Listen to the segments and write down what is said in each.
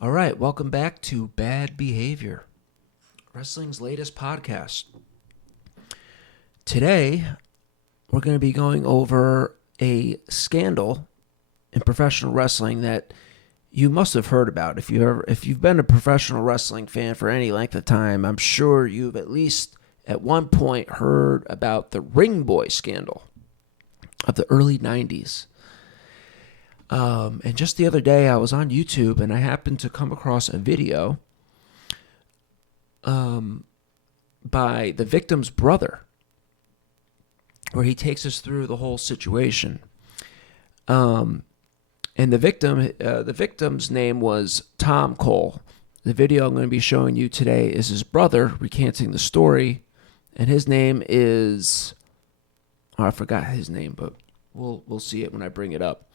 All right, welcome back to Bad Behavior, wrestling's latest podcast. Today, we're going to be going over a scandal in professional wrestling that you must have heard about. If you've been a professional wrestling fan for any length of time, I'm sure you've at least at one point heard about the Ring Boy scandal of the early 90s. And just the other day, I was on YouTube and I happened to come across a video by the victim's brother, where he takes us through the whole situation. And the victim's name was Tom Cole. The video I'm going to be showing you today is his brother recanting the story, and his name is, I forgot his name, but we'll see it when I bring it up.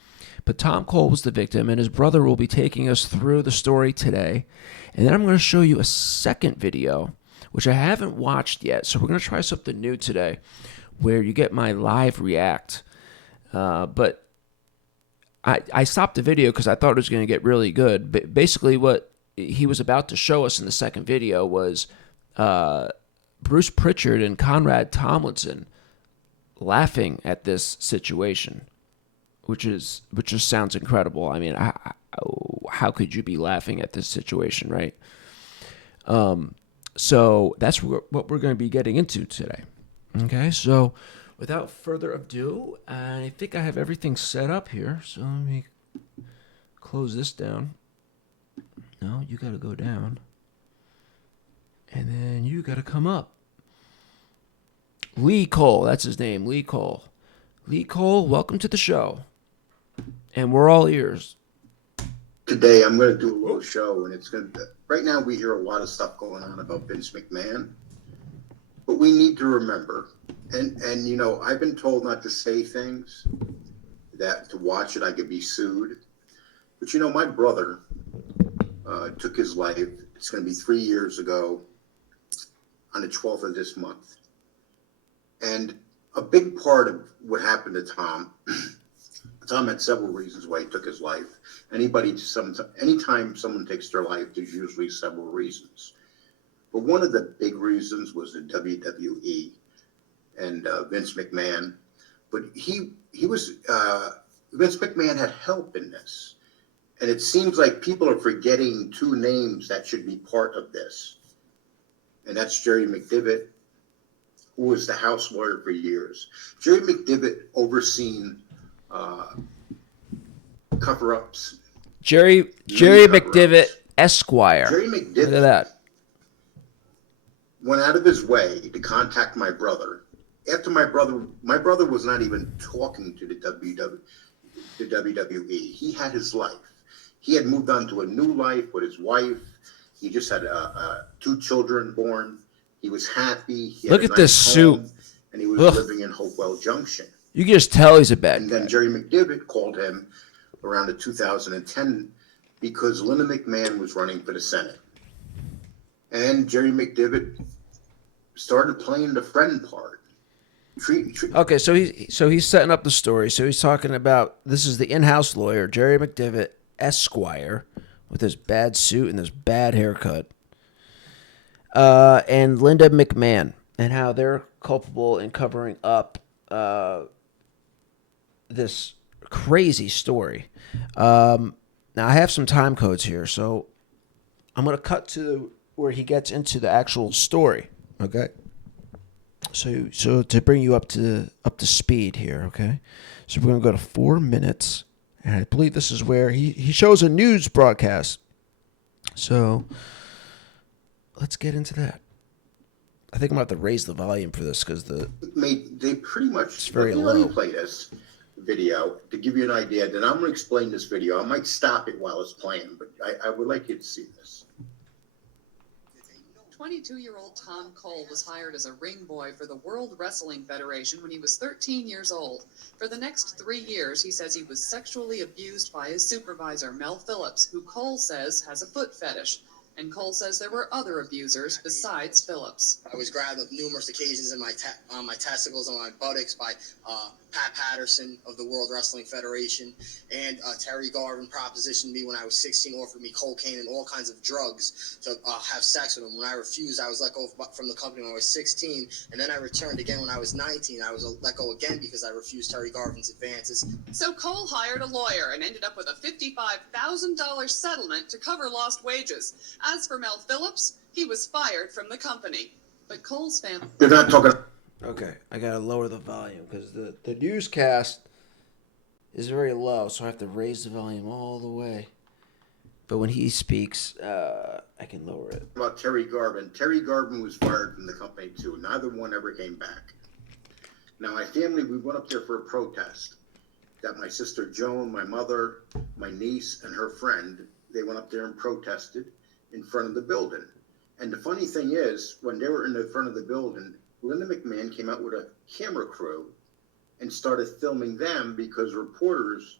But Tom Cole was the victim, and his brother will be taking us through the story today. And then I'm going to show you a second video, which I haven't watched yet. So we're going to try something new today, where you get my live react. But I stopped the video because I thought it was going to get really good. But basically, what he was about to show us in the second video was Bruce Pritchard and Conrad Tomlinson laughing at this situation, which just sounds incredible. I mean, how could you be laughing at this situation, right? So that's what we're going to be getting into today. Okay, so without further ado, I think I have everything set up here. So let me close this down. No, you got to go down. And then you got to come up. Lee Cole, that's his name, Lee Cole. Lee Cole, welcome to the show. And we're all ears. Today I'm going to do a little show, and it's going to. Right now we hear a lot of stuff going on about Vince McMahon, but we need to remember, and you know, I've been told not to say things, that to watch it I could be sued, but you know, my brother took his life. It's going to be 3 years ago, on the 12th of this month, and a big part of what happened to Tom. Tom had several reasons why he took his life. Anytime someone takes their life, there's usually several reasons. But one of the big reasons was the WWE and Vince McMahon. But Vince McMahon had help in this. And it seems like people are forgetting two names that should be part of this. And that's Jerry McDevitt, who was the house lawyer for years. Jerry McDevitt overseen cover-ups. Jerry McDevitt, Esquire. Jerry McDevitt. Look at that. Went out of his way to contact my brother. After my brother was not even talking to the WWE. He had his life. He had moved on to a new life with his wife. He just had 2 children born. He was happy. He had Look at this suit. And he was living in Hopewell Junction. You can just tell he's a bad guy. And then Jerry McDevitt called him around the 2010 because Linda McMahon was running for the Senate. And Jerry McDevitt started playing the friend part. Okay, so he's setting up the story. So he's talking about, this is the in-house lawyer, Jerry McDevitt, Esquire, with his bad suit and this bad haircut. And Linda McMahon, and how they're culpable in covering up this crazy story. Now, I have some time codes here, so I'm going to cut to where he gets into the actual story, okay? So to bring you up to speed here, okay? So we're going to go to 4 minutes, and I believe this is where he shows a news broadcast. So let's get into that. I think I'm going to have to raise the volume for this because they pretty much. It's very Let me low. play this video to give you an idea. Then I'm going to explain this video. I might stop it while it's playing, but I would like you to see this. 22-year-old Tom Cole was hired as a ring boy for the World Wrestling Federation when he was 13 years old. For the next 3 years, he says he was sexually abused by his supervisor, Mel Phillips, who Cole says has a foot fetish. And Cole says there were other abusers besides Phillips. I was grabbed on numerous occasions in my testicles and my buttocks by Pat Patterson of the World Wrestling Federation, and Terry Garvin propositioned me when I was 16, offered me cocaine and all kinds of drugs to have sex with him. When I refused, I was let go from the company when I was 16, and then I returned again when I was 19. I was let go again because I refused Terry Garvin's advances. So Cole hired a lawyer and ended up with a $55,000 settlement to cover lost wages. As for Mel Phillips, he was fired from the company. But Cole's family... They're not talking. Okay, I gotta lower the volume because the newscast is very low, so I have to raise the volume all the way. But when he speaks, I can lower it. About Terry Garvin. Terry Garvin was fired from the company too. Neither one ever came back. Now my family, we went up there for a protest. Got my sister Joan, my mother, my niece, and her friend. They went up there and protested in front of the building. And the funny thing is, when they were in the front of the building, Linda McMahon came out with a camera crew and started filming them because reporters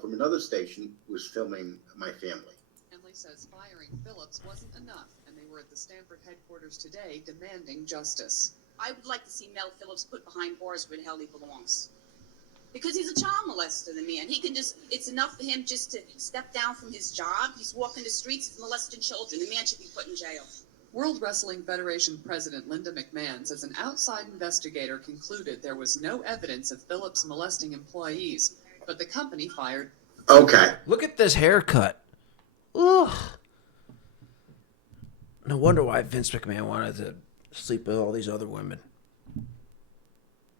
from another station was filming my family. Family says firing Phillips wasn't enough, and they were at the Stanford headquarters today demanding justice. I would like to see Mel Phillips put behind bars where the hell he belongs. Because he's a child molester, the man. He can just, it's enough for him just to step down from his job. He's walking the streets, he's molesting children. The man should be put in jail. World Wrestling Federation President Linda McMahon says an outside investigator concluded there was no evidence of Phillips molesting employees, but the company fired. Okay. Look at this haircut. Ugh. No wonder why Vince McMahon wanted to sleep with all these other women.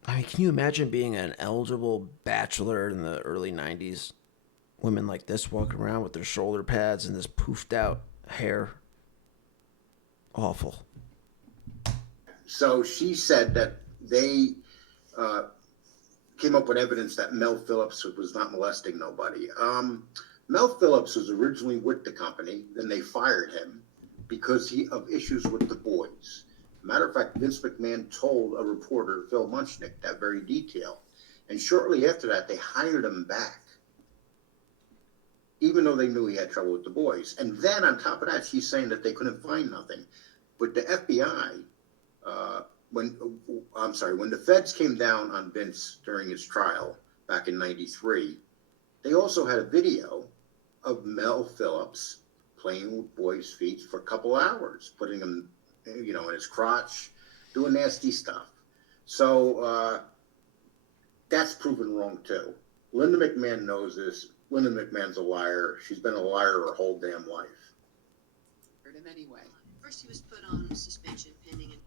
I mean, can you imagine being an eligible bachelor in the early 90s? Women like this walking around with their shoulder pads and this poofed out hair. Awful. So she said that they came up with evidence that Mel Phillips was not molesting nobody. Mel Phillips was originally with the company, then they fired him because of issues with the boys. Matter of fact, Vince McMahon told a reporter, Phil Munchnick, that very detail. And shortly after that, they hired him back, even though they knew he had trouble with the boys. And then on top of that, she's saying that they couldn't find nothing. But the FBI, when the feds came down on Vince during his trial back in '93, they also had a video of Mel Phillips playing with boys' feet for a couple hours, putting them, in his crotch, doing nasty stuff. So that's proven wrong too. Linda McMahon knows this. Linda McMahon's a liar. She's been a liar her whole damn life. Him anyway. First, he was put on suspension pending an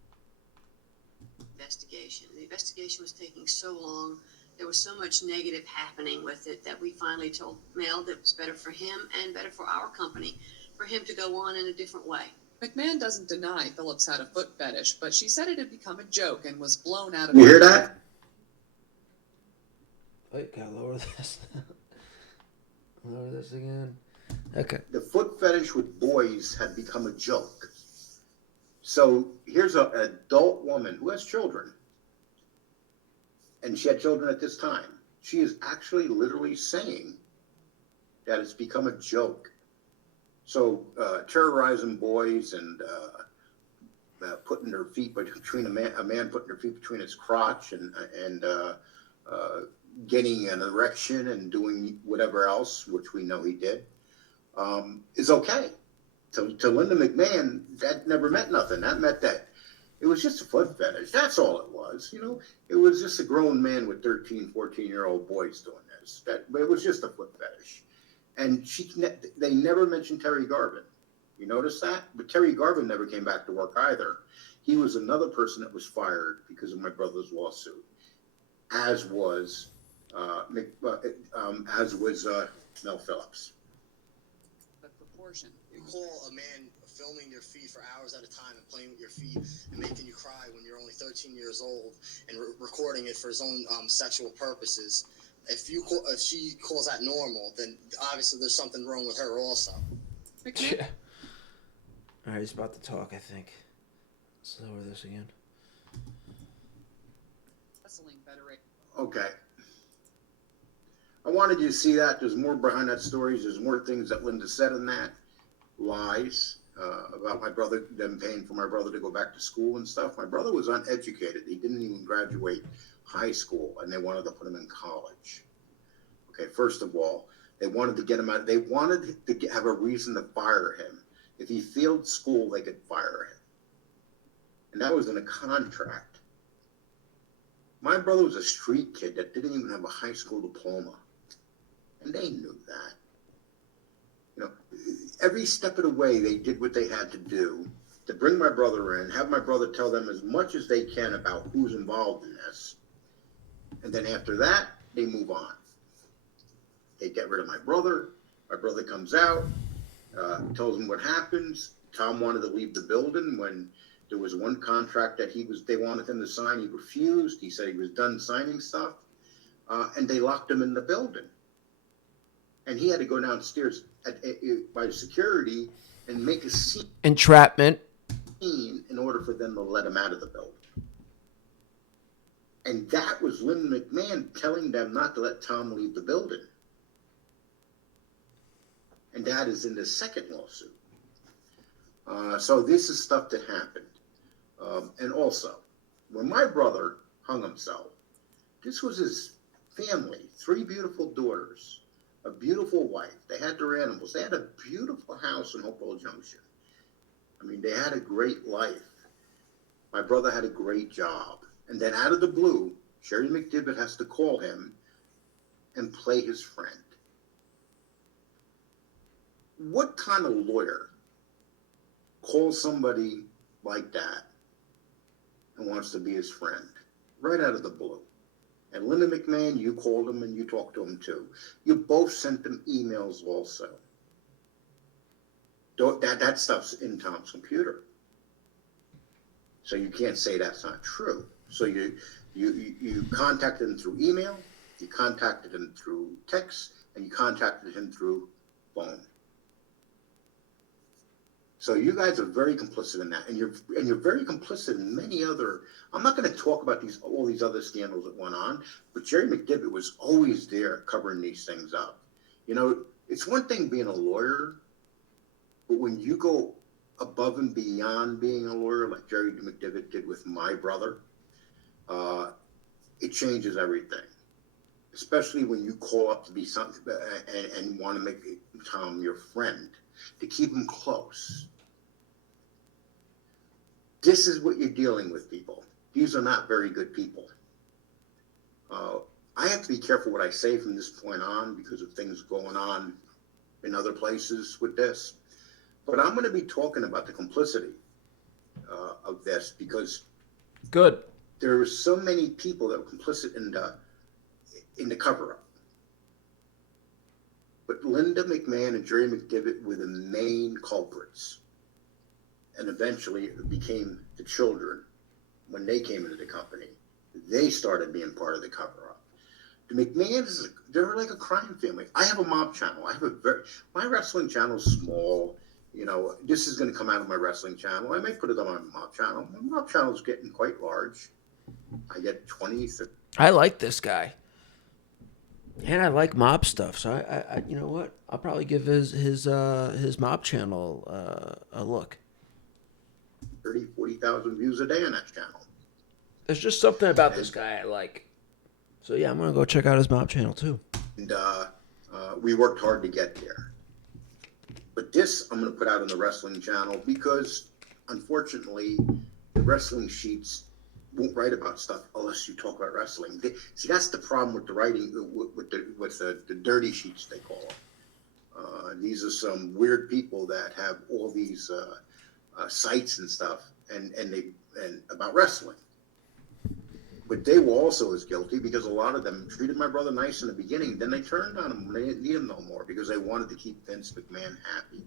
investigation. The investigation was taking so long. There was so much negative happening with it that we finally told Mel that it was better for him and better for our company for him to go on in a different way. McMahon doesn't deny Phillips had a foot fetish, but she said it had become a joke and was blown out of... You hear that? Wait, gotta lower this. Lower this again. Okay. The foot fetish with boys had become a joke. So here's an adult woman who has children, and she had children at this time. She is actually literally saying that it's become a joke. So terrorizing boys and putting their feet between a man putting their feet between his crotch and getting an erection and doing whatever else, which we know he did, is okay. To Linda McMahon, that never meant nothing. That meant that it was just a foot fetish. That's all it was. It was just a grown man with 13, 14-year-old boys doing this. But it was just a foot fetish. And they never mentioned Terry Garvin. You notice that? But Terry Garvin never came back to work either. He was another person that was fired because of my brother's lawsuit, as was Mel Phillips. The proportion. You call a man filming your feet for hours at a time and playing with your feet and making you cry when you're only 13 years old and recording it for his own sexual purposes. If she calls that normal, then obviously there's something wrong with her also. Yeah. All right, he's about to talk, I think. Let's lower this again. Wrestling Federation. Okay. I wanted you to see that. There's more behind that story. There's more things that Linda said in that. Lies. about my brother, them paying for my brother to go back to school and stuff. My brother was uneducated. He didn't even graduate high school, and they wanted to put him in college. Okay, first of all, they wanted to get him out. They wanted to have a reason to fire him. If he failed school, they could fire him. And that was in a contract. My brother was a street kid that didn't even have a high school diploma. And they knew that. You know, every step of the way, they did what they had to do to bring my brother in, have my brother tell them as much as they can about who's involved in this. And then after that, they move on. They get rid of my brother. My brother comes out, tells them what happens. Tom wanted to leave the building when there was one contract that they wanted him to sign. He refused. He said he was done signing stuff. And they locked him in the building. And he had to go downstairs by security and make a scene. Entrapment. In order for them to let him out of the building. And that was Linda McMahon telling them not to let Tom leave the building. And that is in the second lawsuit. So this is stuff that happened. And also, when my brother hung himself, this was his family, 3 beautiful daughters, a beautiful wife. They had their animals. They had a beautiful house in Hopewell Junction. I mean, they had a great life. My brother had a great job. And then out of the blue, Sherry McDivitt has to call him and play his friend. What kind of lawyer calls somebody like that and wants to be his friend? Right out of the blue. And Linda McMahon, you called him and you talked to him too. You both sent them emails also. That stuff's in Tom's computer. So you can't say that's not true. So you contacted him through email, you contacted him through text, and you contacted him through phone. So you guys are very complicit in that, and you're very complicit in many other. I'm not going to talk about all these other scandals that went on, but Jerry McDivitt was always there covering these things up. You know, it's one thing being a lawyer, but when you go above and beyond being a lawyer, like Jerry McDivitt did with my brother, it changes everything. Especially when you call up to be something and want to make Tom your friend, to keep him close. This is what you're dealing with, people. These are not very good people. I have to be careful what I say from this point on because of things going on in other places with this. But I'm going to be talking about the complicity of this because Good. there are so many people that were complicit in the cover-up. But Linda McMahon and Jerry McDivitt were the main culprits. And eventually it became the children when they came into the company. They started being part of the cover-up. The McMahons, they're like a crime family. I have a mob channel. My wrestling channel is small. You know, this is going to come out of my wrestling channel. I may put it on my mob channel. My mob channel is getting quite large. I get 20, 30. I like this guy. And I like mob stuff, so I you know what? I'll probably give his mob channel a look. 30, 40,000 views a day on that channel. There's just something about this guy I like. So yeah, I'm gonna go check out his mob channel too. And we worked hard to get there. But this I'm going to put out on the wrestling channel because, unfortunately, the wrestling sheets won't write about stuff unless you talk about wrestling. See, that's the problem with the writing, with the dirty sheets, they call them. These are some weird people that have all these sites and stuff, and about wrestling. But they were also as guilty because a lot of them treated my brother nice in the beginning. Then they turned on him. They didn't need him no more because they wanted to keep Vince McMahon happy.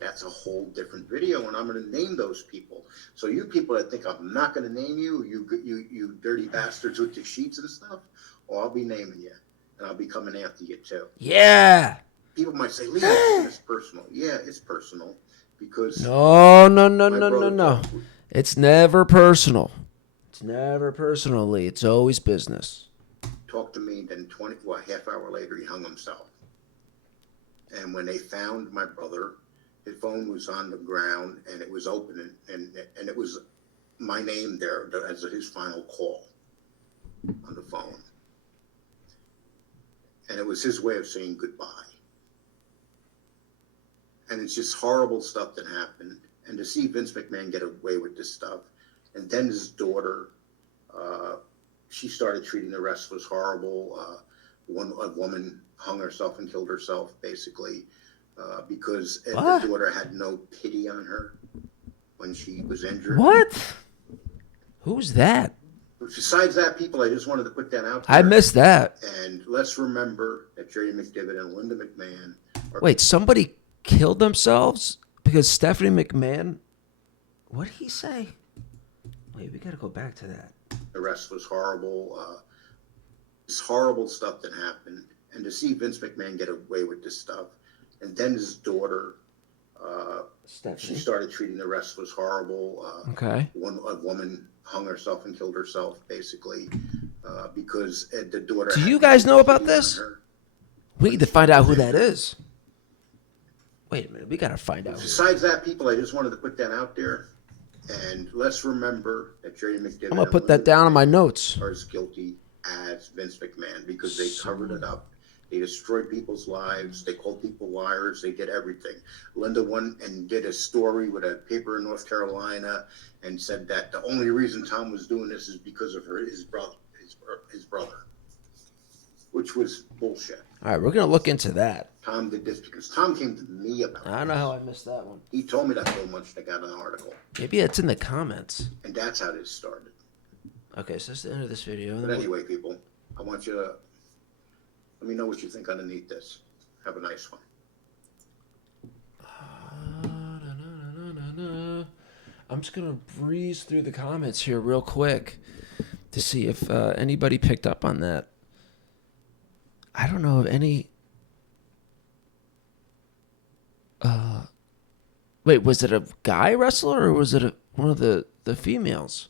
That's a whole different video, and I'm going to name those people. So you people that think I'm not going to name you, you dirty bastards with the sheets and stuff, well, I'll be naming you, and I'll be coming after you too. Yeah. People might say, Lee, it's personal. Yeah, it's personal because No. It's never personal. It's never personal, Lee. It's always business. Talked to me, then half hour later, he hung himself. And when they found my brother, his phone was on the ground and it was open, and it was my name there as his final call on the phone. And it was his way of saying goodbye. And it's just horrible stuff that happened. And to see Vince McMahon get away with this stuff, and then his daughter, she started treating the wrestlers horrible. A woman hung herself and killed herself, basically, because the daughter had no pity on her when she was injured. What? Who's that? Besides that, people, I just wanted to put that out there. I missed that. And let's remember that Jerry McDevitt and Linda McMahon Wait, somebody killed themselves because Stephanie McMahon? What did he say? Wait, we got to go back to that. The rest was horrible. This horrible stuff that happened. And to see Vince McMahon get away with this stuff. And then his daughter, she started treating the wrestlers horrible. Okay. A woman hung herself and killed herself, basically, because the daughter... Do you guys know about this? We need to find out who that is. Wait a minute, we got to find out. Besides that, people, I just wanted to put that out there. And let's remember that Jerry McDevitt... I'm going to put that down on my notes. ...are as guilty as Vince McMahon because they covered it up. They destroyed people's lives. They called people liars. They did everything. Linda went and did a story with a paper in North Carolina and said that the only reason Tom was doing this is because of his brother, which was bullshit. All right, we're going to look into that. Tom did this because Tom came to me about it. I don't know how I missed that one. He told me that so much that I got an article. Maybe it's in the comments. And that's how this started. Okay, so that's the end of this video. But anyway, people, I want you to let me know what you think underneath this. Have a nice one. I'm just going to breeze through the comments here real quick to see if anybody picked up on that. I don't know of any... Wait, was it a guy wrestler or was it one of the females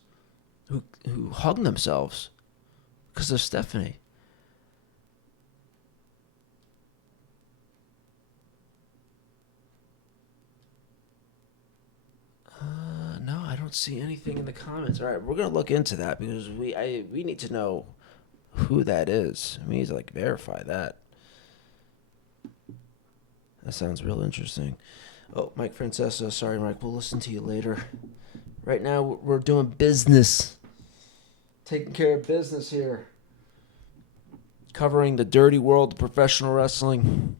who hung themselves because of Stephanie? No, I don't see anything in the comments. All right, we're gonna look into that because we need to know who that is. We need to verify that. That sounds real interesting. Oh, Mike Francesa. Sorry, Mike. We'll listen to you later. Right now, we're doing business. Taking care of business here. Covering the dirty world of professional wrestling.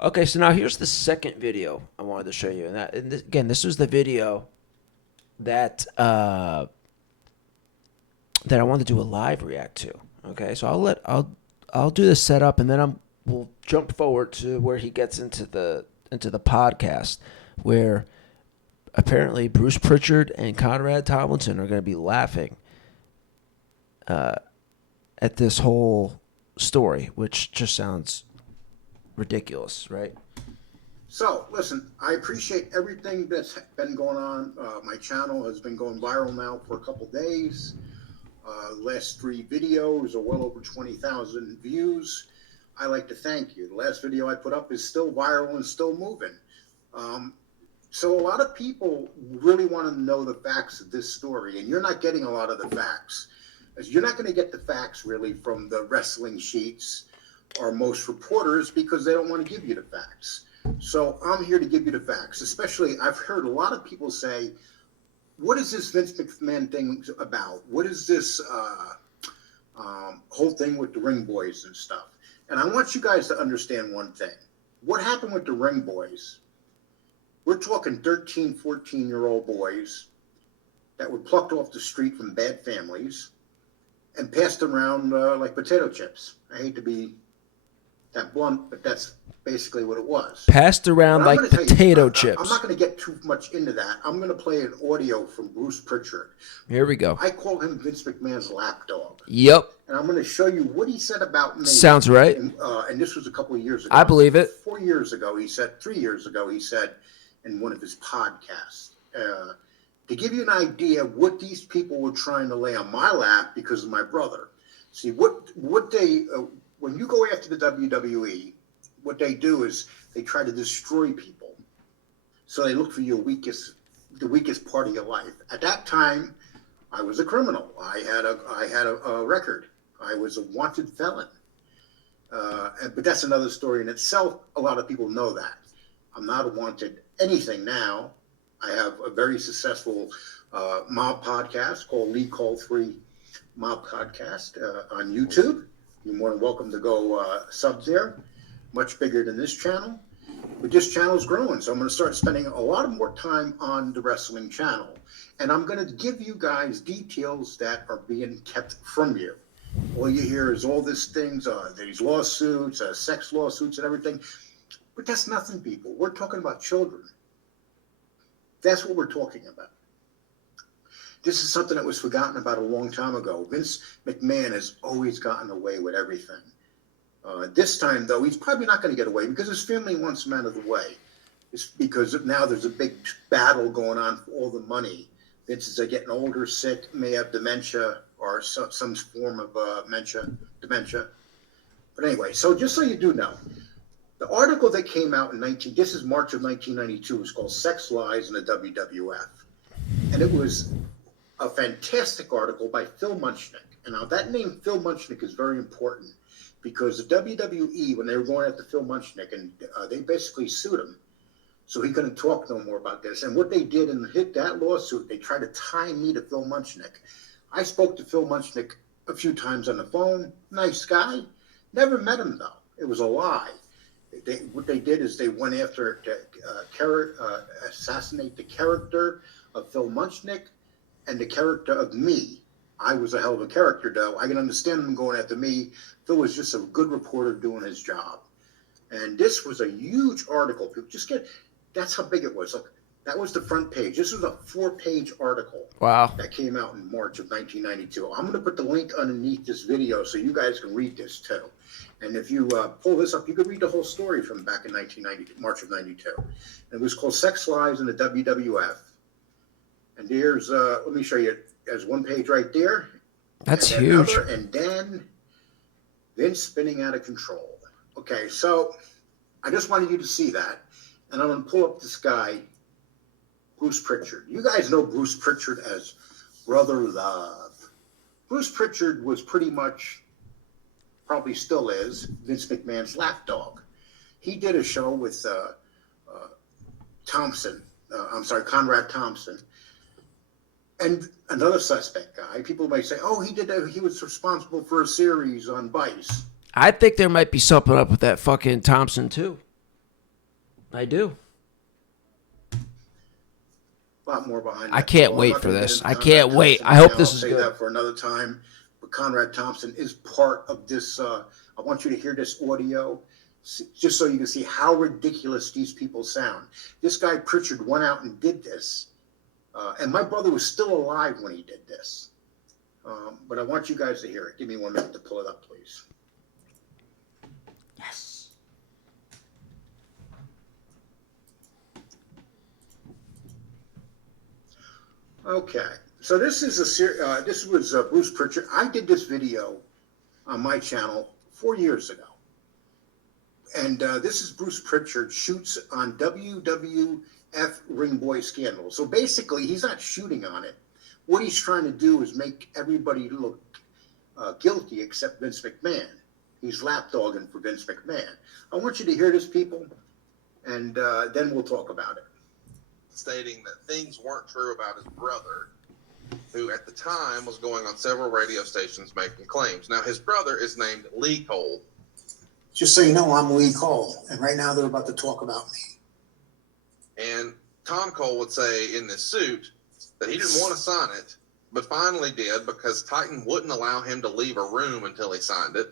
Okay, so now here's the second video I wanted to show you. And this was the video that I wanted to do a live react to. Okay, so I'll do the setup and then we'll jump forward to where he gets into the podcast, where apparently Bruce Pritchard and Conrad Tomlinson are going to be laughing at this whole story, which just sounds ridiculous, right? So, listen, I appreciate everything that's been going on. My channel has been going viral now for a couple days. Last 3 videos are well over 20,000 views. I like to thank you. The last video I put up is still viral and still moving. So a lot of people really want to know the facts of this story, and you're not getting a lot of the facts. You're not going to get the facts really from the wrestling sheets or most reporters because they don't want to give you the facts. So I'm here to give you the facts. Especially, I've heard a lot of people say, what is this Vince McMahon thing about? What is this whole thing with the Ring Boys and stuff? And I want you guys to understand one thing. What happened with the Ring Boys? We're talking 13, 14-year-old boys that were plucked off the street from bad families and passed around like potato chips. I hate to be that blunt, but that's basically what it was. Passed around like potato chips. I'm not going to get too much into that. I'm going to play an audio from Bruce Pritchard. Here we go. I call him Vince McMahon's lapdog. Yep. And I'm going to show you what he said about me. Sounds right. And this was a couple of years ago. I believe it. 4 years ago, he said, 3 years ago, he said in one of his podcasts, to give you an idea what these people were trying to lay on my lap because of my brother. See, what they, when you go after the WWE, what they do is they try to destroy people. So they look for the weakest part of your life. At that time, I was a criminal. I had a record. I was a wanted felon. But that's another story in itself. A lot of people know that. I'm not a wanted anything now. I have a very successful mob podcast called Lee Call 3 Mob Podcast on YouTube. You're more than welcome to go sub there. Much bigger than this channel. But this channel is growing, so I'm going to start spending a lot more time on the wrestling channel. And I'm going to give you guys details that are being kept from you. All you hear is all these things, these lawsuits, sex lawsuits and everything. But that's nothing, people. We're talking about children. That's what we're talking about. This is something that was forgotten about a long time ago. Vince McMahon has always gotten away with everything. This time, though, he's probably not going to get away because his family wants him out of the way. It's because now there's a big battle going on for all the money. Vince is getting older, sick, may have dementia or some form of dementia. But anyway, so just so you do know, the article that came out this is March of 1992, was called Sex Lies in the WWF. And it was a fantastic article by Phil Muchnick. And now that name, Phil Muchnick, is very important because the WWE, when they were going after Phil Muchnick, and they basically sued him, so he couldn't talk no more about this. And what they did in that lawsuit, they tried to tie me to Phil Muchnick. I spoke to Phil Muchnick a few times on the phone. Nice guy. Never met him, though. It was a lie. What they did is they went after to assassinate the character of Phil Muchnick and the character of me. I was a hell of a character, though. I can understand them going after me. Phil was just a good reporter doing his job. And this was a huge article. People that's how big it was. Look, that was the front page. This was a 4-page article. Wow. That came out in March of 1992. I'm going to put the link underneath this video so you guys can read this too. And if you pull this up, you can read the whole story from back in March of 92. And it was called Sex Lies in the WWF. And there's, let me show you, there's one page right there. That's huge. And then Vince spinning out of control. Okay, so I just wanted you to see that. And I'm going to pull up this guy, Bruce Pritchard. You guys know Bruce Pritchard as Brother Love. Bruce Pritchard was pretty much, probably still is, Vince McMahon's lapdog. He did a show with Conrad Thompson. And another suspect guy. People may say, oh, he was responsible for a series on Vice. I think there might be something up with that fucking Thompson, too. I do. A lot more behind that. I can't wait for this. I can't wait. I hope this is good. I'll say that for another time. But Conrad Thompson is part of this. I want you to hear this audio just so you can see how ridiculous these people sound. This guy Pritchard went out and did this. And my brother was still alive when he did this. But I want you guys to hear it. Give me 1 minute to pull it up, please. Yes. Okay. So this is this was Bruce Pritchard. I did this video on my channel 4 years ago. And this is Bruce Pritchard shoots on WWF Ring Boy Scandal. So basically, he's not shooting on it. What he's trying to do is make everybody look guilty except Vince McMahon. He's lapdogging for Vince McMahon. I want you to hear this, people, and then we'll talk about it. Stating that things weren't true about his brother, who at the time was going on several radio stations making claims. Now, his brother is named Lee Cole. Just so you know, I'm Lee Cole, and right now they're about to talk about me. And Tom Cole would say in this suit that he didn't want to sign it, but finally did because Titan wouldn't allow him to leave a room until he signed it.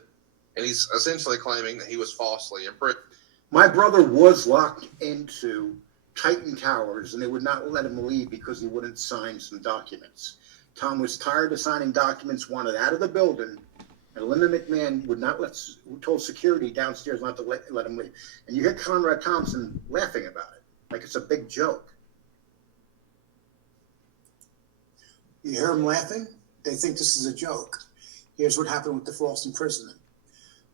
And he's essentially claiming that he was falsely imprisoned. My brother was locked into Titan Towers, and they would not let him leave because he wouldn't sign some documents. Tom was tired of signing documents, wanted out of the building, and Linda McMahon would not told security downstairs not to let him leave. And you hear Conrad Thompson laughing about it, like it's a big joke. You hear them laughing? They think this is a joke. Here's what happened with the false imprisonment.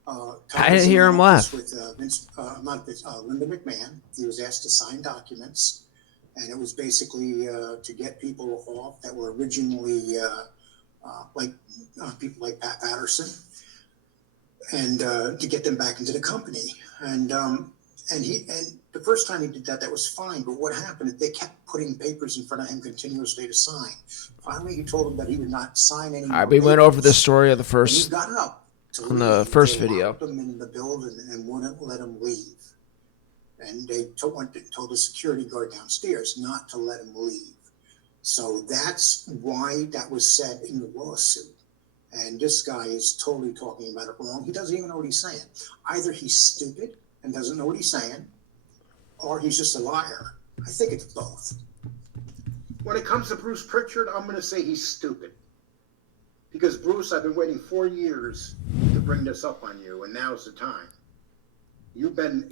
I didn't hear him laugh. With Linda McMahon. He was asked to sign documents. and it was basically to get people off that were originally people like Pat Patterson, and to get them back into the company. And the first time he did that, that was fine. But what happened is they kept putting papers in front of him continuously to sign. Finally, he told them that he would not sign any more We went over the papers. story of the And he first got up to on the leave. first They video. locked him in the building and wouldn't let him leave. And they told the security guard downstairs not to let him leave. So that's why that was said in the lawsuit. And this guy is totally talking about it wrong. He doesn't even know what he's saying. Either he's stupid and doesn't know what he's saying, or he's just a liar. I think it's both. When it comes to Bruce Pritchard, I'm going to say he's stupid. Because Bruce, I've been waiting 4 years to bring this up on you, and now's the time. You've been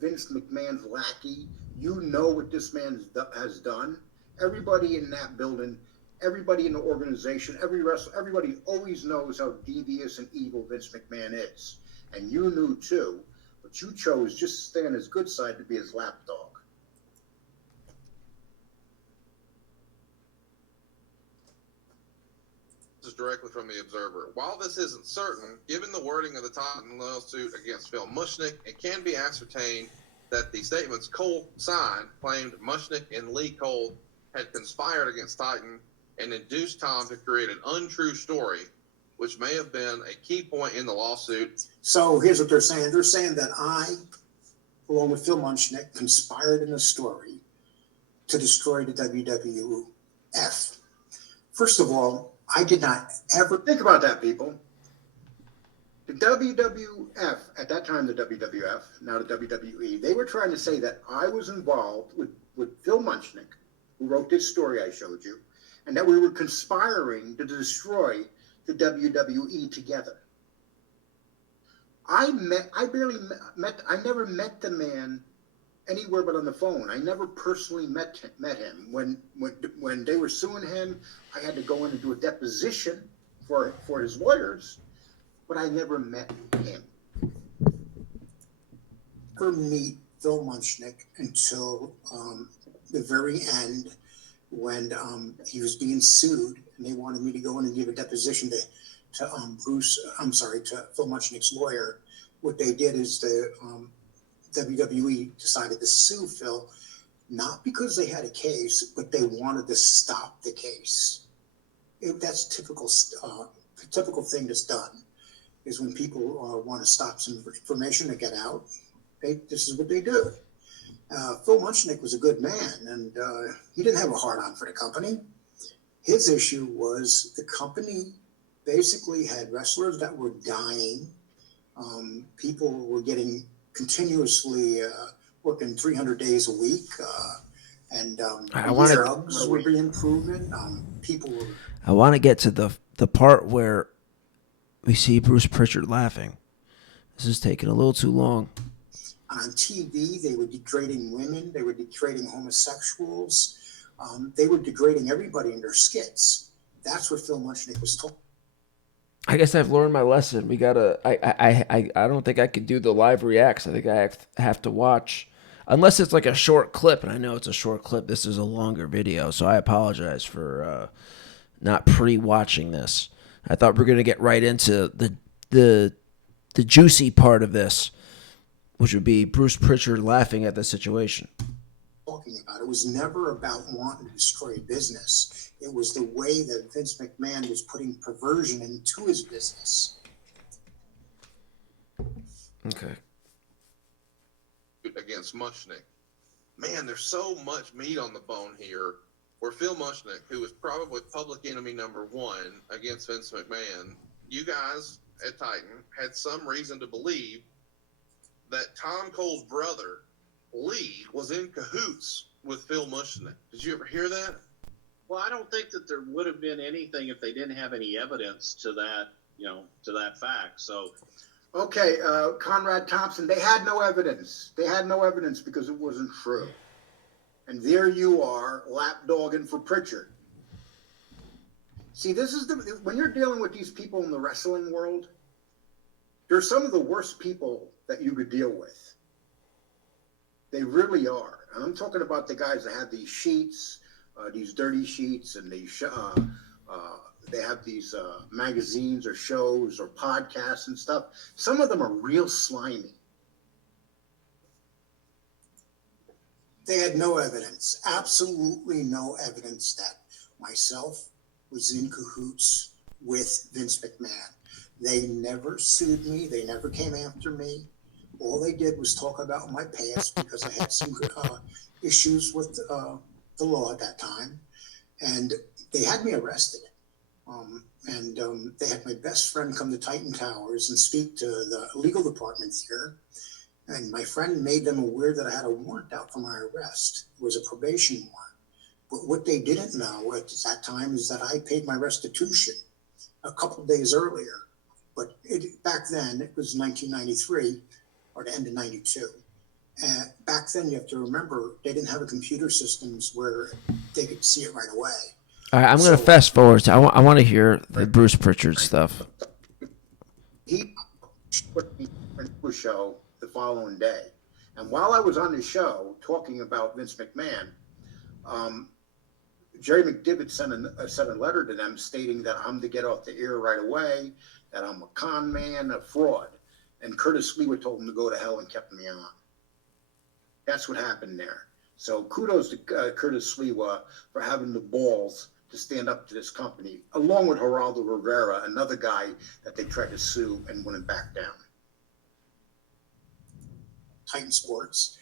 Vince McMahon's lackey. You know what this man has done. Everybody in that building, everybody in the organization, everybody always knows how devious and evil Vince McMahon is. And you knew too, but you chose just to stay on his good side to be his lapdog. This is directly from the Observer. While this isn't certain, given the wording of the Titan lawsuit against Phil Mushnick, it can be ascertained that the statements Cole signed claimed Mushnick and Lee Cole had conspired against Titan and induced Tom to create an untrue story, which may have been a key point in the lawsuit. So here's what they're saying. They're saying that I, along with Phil Mushnick, conspired in a story to destroy the WWF. First of all, I did not ever... Think about that, people. The WWF, at that time the WWF, now the WWE, they were trying to say that I was involved with Phil Mushnick, who wrote this story I showed you, and that we were conspiring to destroy the WWE together. I never met the man anywhere but on the phone. I never personally met him. When they were suing him, I had to go in and do a deposition for his lawyers, but I never met him. Never meet Phil Mushnick until the very end, when he was being sued, and they wanted me to go in and give a deposition to Phil Mushnick's lawyer. What they did is the WWE decided to sue Phil, not because they had a case, but they wanted to stop the case. That's typical thing that's done, is when people want to stop some information to get out, this is what they do. Phil Mushnick was a good man, and he didn't have a hard-on for the company. His issue was the company basically had wrestlers that were dying. People were getting continuously working 300 days a week, and drugs were being proven. People were... I want to get to the part where we see Bruce Pritchard laughing. This is taking a little too long. On TV, they were degrading women. They were degrading homosexuals. They were degrading everybody in their skits. That's what Phil Mushnick was talking. I guess I've learned my lesson. We gotta. I don't think I can do the live reacts. I think I have to watch, unless it's like a short clip. And I know it's a short clip. This is a longer video, so I apologize for not pre-watching this. I thought we were gonna get right into the juicy part of this, which would be Bruce Pritchard laughing at the situation. Talking about it was never about wanting to destroy business. It was the way that Vince McMahon was putting perversion into his business. Okay. Against Mushnick. Man, there's so much meat on the bone here. Where Phil Mushnick, who was probably public enemy number one against Vince McMahon, you guys at Titan had some reason to believe that Tom Cole's brother, Lee, was in cahoots with Phil Mushnick. Did you ever hear that? Well, I don't think that there would have been anything if they didn't have any evidence to that, to that fact. So, Okay, Conrad Thompson, they had no evidence. They had no evidence because it wasn't true. And there you are, lapdogging for Pritchard. See, this is when you're dealing with these people in the wrestling world, they're some of the worst people that you could deal with. They really are. And I'm talking about the guys that have these sheets, these dirty sheets, and they have these magazines or shows or podcasts and stuff. Some of them are real slimy. They had no evidence, absolutely no evidence that myself was in cahoots with Vince McMahon. They never sued me. They never came after me. All they did was talk about my past because I had some issues with the law at that time. And they had me arrested. They had my best friend come to Titan Towers and speak to the legal department here. And my friend made them aware that I had a warrant out for my arrest. It was a probation warrant. But what they didn't know at that time is that I paid my restitution a couple of days earlier. But back then, it was 1993 or the end of 92. And back then, you have to remember, they didn't have a computer systems where they could see it right away. All right, I'm going to fast forward. I want to hear the Bruce Pritchard stuff. He put me on a show the following day. And while I was on the show talking about Vince McMahon, Jerry McDivitt sent a letter to them stating that I'm to get off the air right away, that I'm a con man, a fraud. And Curtis Lewa told him to go to hell and kept me on. That's what happened there. So kudos to Curtis Lewa for having the balls to stand up to this company, along with Geraldo Rivera, another guy that they tried to sue and wouldn't back down. Titan Sports,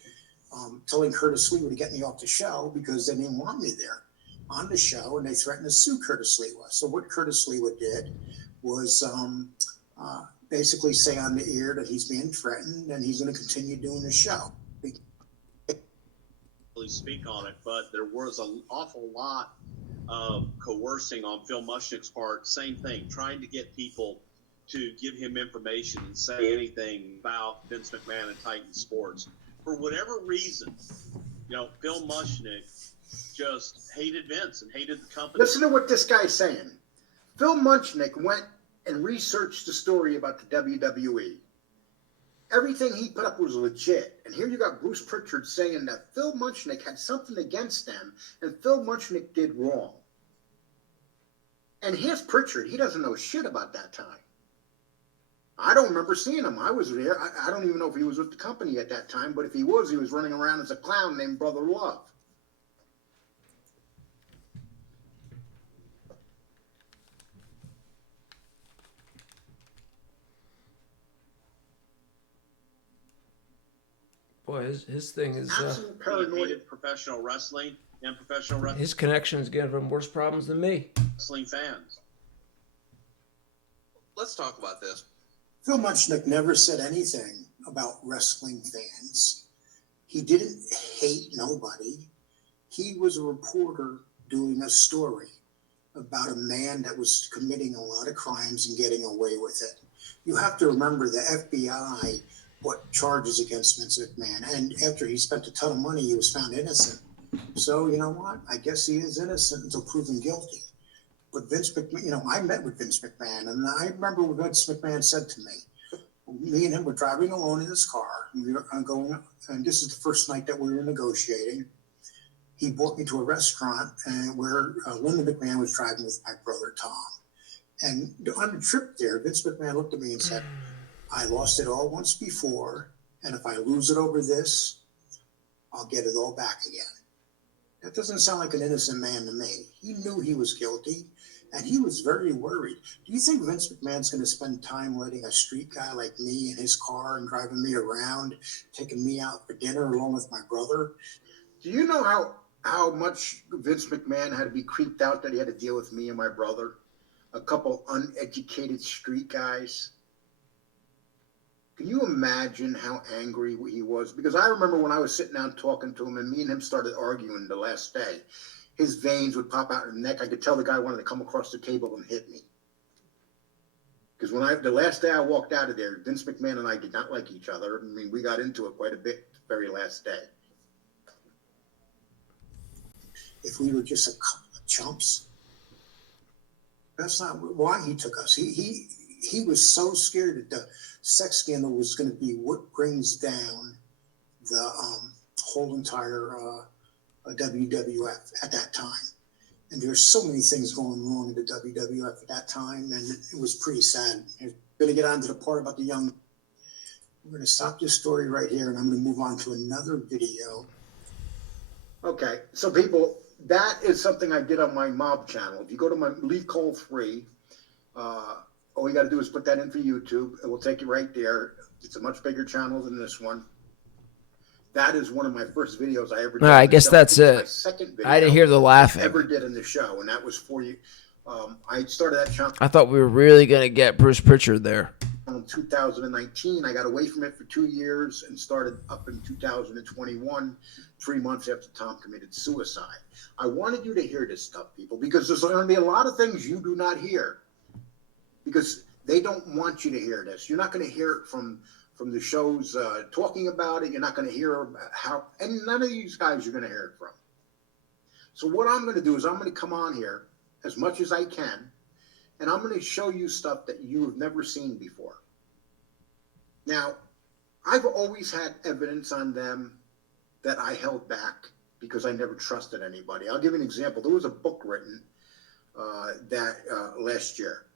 telling Curtis Lewa to get me off the show because they didn't want me there on the show, and they threatened to sue Curtis Lewa. So what Curtis Lewa did was basically say on the air that he's being threatened and he's going to continue doing the show. Really speak on it, but there was an awful lot of coercing on Phil Mushnick's part. Same thing, trying to get people to give him information and say anything about Vince McMahon and Titan Sports. For whatever reason, Phil Mushnick just hated Vince and hated the company. Listen to what this guy's saying. Phil Mushnick went and researched the story about the WWE. Everything he put up was legit. And here you got Bruce Pritchard saying that Phil Mushnick had something against them and Phil Mushnick did wrong. And here's Pritchard. He doesn't know shit about that time. I don't remember seeing him. I was there. I don't even know if he was with the company at that time, but if he was running around as a clown named Brother Love. Boy, his thing is absolute paranoia. Hated professional wrestling and professional wrestling. His connections giving him worse problems than me. Wrestling fans. Let's talk about this. Phil Mushnick never said anything about wrestling fans. He didn't hate nobody. He was a reporter doing a story about a man that was committing a lot of crimes and getting away with it. You have to remember the FBI put charges against Vince McMahon, and after he spent a ton of money, he was found innocent. So, you know what? I guess he is innocent until proven guilty. But Vince McMahon, I met with Vince McMahon, and I remember what Vince McMahon said to me. Me and him were driving alone in his car. And we were going, and this is the first night that we were negotiating. He brought me to a restaurant where Linda McMahon was driving with my brother Tom. And on the trip there, Vince McMahon looked at me and said, I lost it all once before, and if I lose it over this, I'll get it all back again. That doesn't sound like an innocent man to me. He knew he was guilty, and he was very worried. Do you think Vince McMahon's going to spend time letting a street guy like me in his car and driving me around, taking me out for dinner along with my brother? Do you know how much Vince McMahon had to be creeped out that he had to deal with me and my brother? A couple uneducated street guys. Can you imagine how angry he was? Because I remember when I was sitting down talking to him and me and him started arguing the last day, his veins would pop out in the neck. I could tell the guy wanted to come across the table and hit me. Because the last day I walked out of there, Vince McMahon and I did not like each other. I mean, we got into it quite a bit the very last day. If we were just a couple of chumps, that's not why he took us. He was so scared that the sex scandal was going to be what brings down the whole entire WWF at that time. And there's so many things going wrong in the WWF at that time, and it was pretty sad. I'm going to get on to the part about the young. We're going to stop this story right here, and I'm going to move on to another video. Okay, so people, that is something I did on my mob channel. If you go to my Leave Cole 3, all you got to do is put that in for YouTube. It will take you right there. It's a much bigger channel than this one. That is one of my first videos I ever did. I guess that's it. My second video I didn't hear the laughing. I ever did in the show, and that was for you. I started that channel I thought we were really going to get Bruce Pritchard there. in 2019. I got away from it for 2 years and started up in 2021, 3 months after Tom committed suicide. I wanted you to hear this stuff, people, because there's going to be a lot of things you do not hear because they don't want you to hear this. You're not going to hear it from the shows talking about it. You're not going to hear how, and none of these guys you're going to hear it from. So what I'm going to do is I'm going to come on here as much as I can, and I'm going to show you stuff that you have never seen before. Now, I've always had evidence on them that I held back because I never trusted anybody. I'll give you an example. There was a book written last year.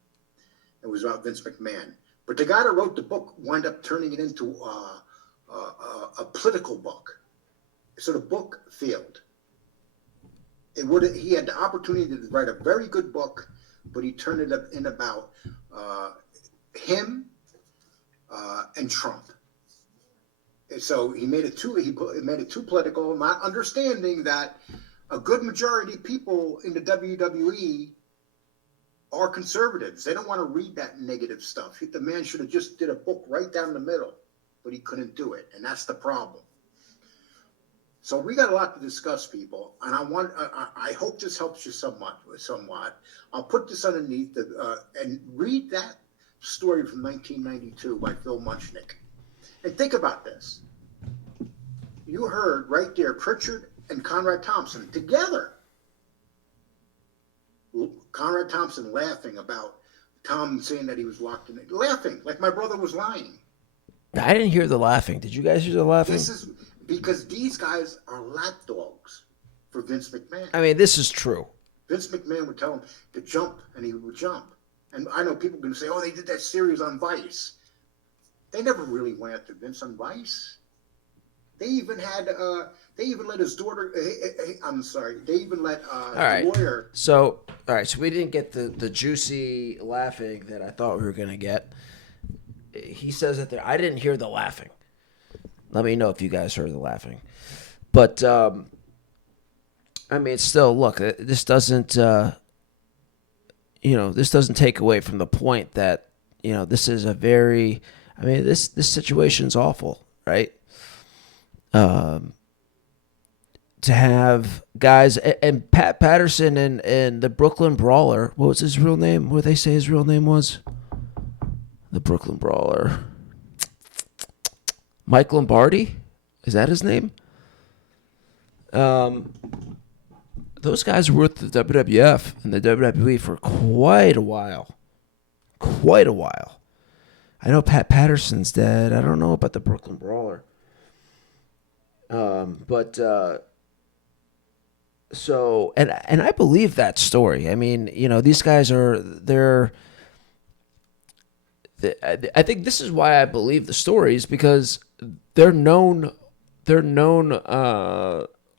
It was about Vince McMahon. But the guy that wrote the book wound up turning it into a political book. So the book failed. He had the opportunity to write a very good book, but he turned it in about him and Trump. And so he made it too political, not understanding that a good majority of people in the WWE are conservatives. They don't want to read that negative stuff. The man should have just did a book right down the middle, but he couldn't do it, and that's the problem. So we got a lot to discuss, people, and I hope this helps you somewhat. I'll put this underneath and read that story from 1992 by Phil Muchnick, and think about this. You heard right there Pritchard and Conrad Thompson together. Conrad Thompson laughing about Tom saying that he was locked in it, laughing like my brother was lying. I didn't hear the laughing. Did you guys hear the laughing? This is because these guys are lapdogs for Vince McMahon. I mean, this is true. Vince McMahon would tell him to jump, and he would jump. And I know people are going to say, "Oh, they did that series on Vice." They never really went after Vince on Vice. They even had. They even let his daughter. I'm sorry. They even let the lawyer. So, all right. So we didn't get the juicy laughing that I thought we were gonna get. He says it there. I didn't hear the laughing. Let me know if you guys heard the laughing. But I mean, still, look. This doesn't. This doesn't take away from the point that this is a very. I mean, this situation's awful, right? To have guys and Pat Patterson and the Brooklyn Brawler. What was his real name? What did they say his real name was? The Brooklyn Brawler. Mike Lombardi? Is that his name? Those guys were with the WWF and the WWE for quite a while. I know Pat Patterson's dead. I don't know about the Brooklyn Brawler. So I believe that story. I mean, these guys I think this is why I believe the stories, because they're known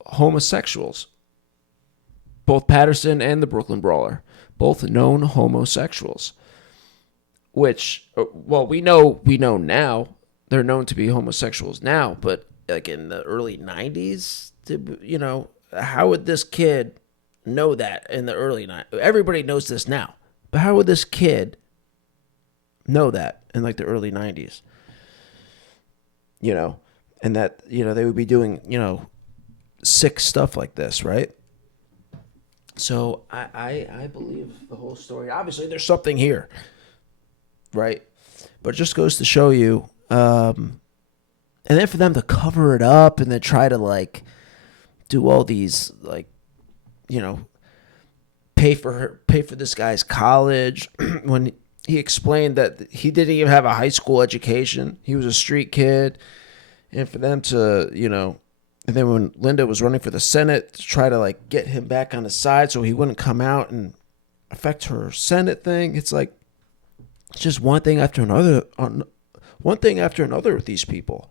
homosexuals. Both Patterson and the Brooklyn Brawler, both known homosexuals. Which, well, we know now they're known to be homosexuals now, but like in the early 90s, how would this kid know that in the early 90s? Everybody knows this now, but how would this kid know that in like the early 90s? And that, they would be doing, sick stuff like this, right? So I believe the whole story. Obviously, there's something here, right? But it just goes to show you, and then for them to cover it up and then try to do all these pay for this guy's college when he explained that he didn't even have a high school education. He was a street kid. And for them to, And then when Linda was running for the Senate to try to like get him back on his side so he wouldn't come out and affect her Senate thing, it's like it's just one thing after another with these people.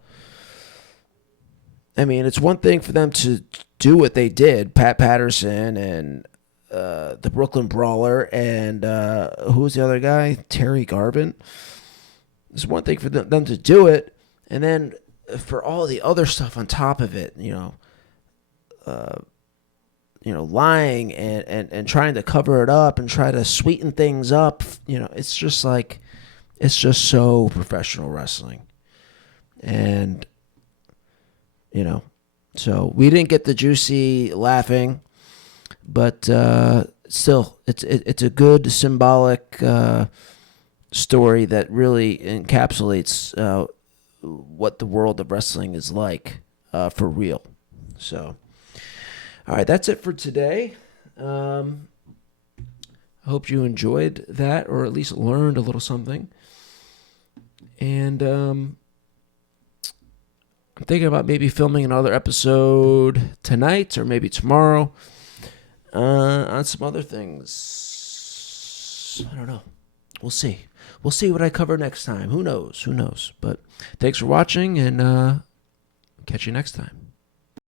I mean, it's one thing for them to do what they did, Pat Patterson and the Brooklyn Brawler and who was the other guy? Terry Garvin. It's one thing for them to do it, and then for all the other stuff on top of it, lying and trying to cover it up and try to sweeten things up, it's just so professional wrestling. And, so we didn't get the juicy laughing, but still, it's a good symbolic story that really encapsulates what the world of wrestling is like for real. So, all right, that's it for today. I hope you enjoyed that, or at least learned a little something. And I'm thinking about maybe filming another episode tonight or maybe tomorrow on some other things. I don't know. We'll see. We'll see what I cover next time. Who knows? But thanks for watching, and catch you next time.